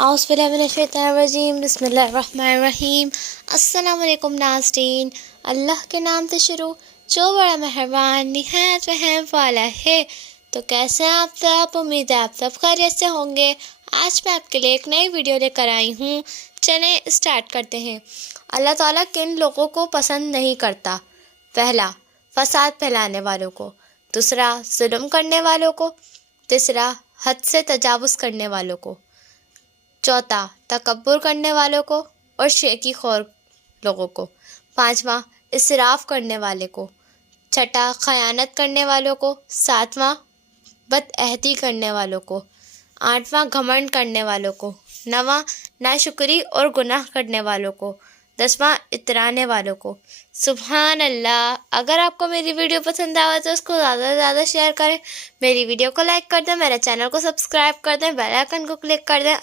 اعوذ باللہ من الشیطان الرجیم، بسم اللہ الرحمن الرحیم۔ السلام علیکم ناظرین، اللہ کے نام سے شروع جو بڑا مہربان نہایت رحم والا ہے۔ تو کیسے ہیں آپ سب؟ امید ہے آپ سب خیریت سے ہوں گے۔ آج میں آپ کے لیے ایک نئی ویڈیو لے کر آئی ہوں، چلیں اسٹارٹ کرتے ہیں۔ اللہ تعالیٰ کن لوگوں کو پسند نہیں کرتا؟ پہلا، فساد پھیلانے والوں کو، دوسرا ظلم کرنے والوں کو، تیسرا حد سے تجاوز کرنے والوں کو، چوتھا تکبر کرنے والوں کو اور شیخی خور لوگوں کو، پانچواں اسراف کرنے والے کو، چھٹا خیانت کرنے والوں کو، ساتواں بد عہدی کرنے والوں کو، آٹھواں گھمنڈ کرنے والوں کو، نواں ناشکری اور گناہ کرنے والوں کو، دسواں اترانے والوں کو۔ سبحان اللہ۔ اگر آپ کو میری ویڈیو پسند آئے تو اس کو زیادہ سے زیادہ شیئر کریں، میری ویڈیو کو لائک کر دیں، میرے چینل کو سبسکرائب کر دیں، بیل آئیکن کو کلک کر دیں۔